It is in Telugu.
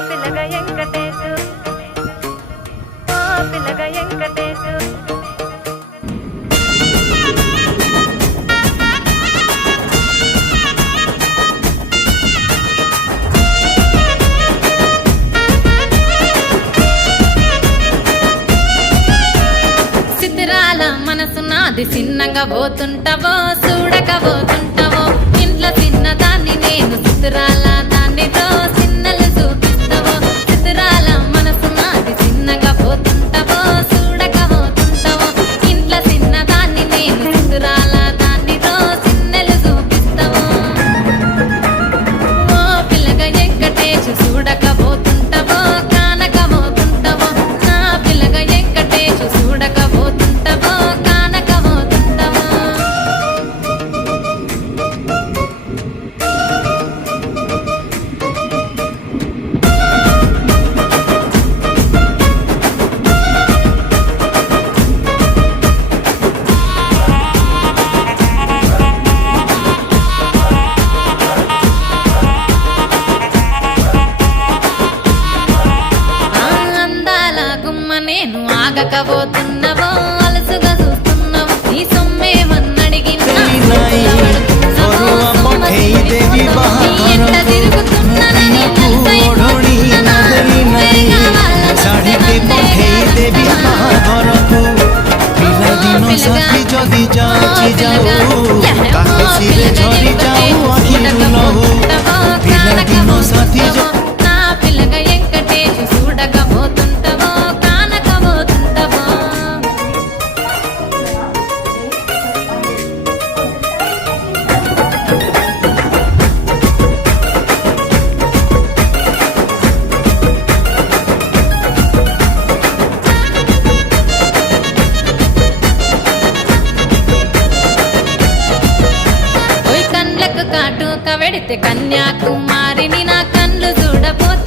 పిల్లగా వెంకటేశు పిల్లగా వెంకటేశు సిద్ధిరాల మనసు నాది చిన్నగా పోతుంటావో చూడక పోతుంటావో ఇంట్లో చిన్నదాన్ని నేను సిద్ధిరాల దానితో చిన్నలు చూపిస్తావో సిద్ధిరాల మనసు నాది చిన్నగా పోతుంటావో చూడక పోతుంటావో ఇంట్లో చిన్నదాన్ని నేను సిద్ధిరాల దానితో చిన్నలు చూపిస్తావో ఓ పిల్లగా వెంకటేశు చూడక పోతుంటావో కానక పోతుంటావో నా పిల్లగా వెంకటేశు చూడక పోతుంటావో కానక పోతుంటావో అందాల గుమ్మ నేను ఆగకపోతున్నావో అలసుగా చూస్తున్నావో నీ సొమ్మేమన్నడిగినా తిరుగుతున్నానని నా పిల్లగా వెంకటేశు చూడకపోతుంటావో కానకపోతుంటావో ఓయ్ కండ్లకు కాటుక వెడితే కన్యాకుమారిని నా కళ్ళు చూడపోతే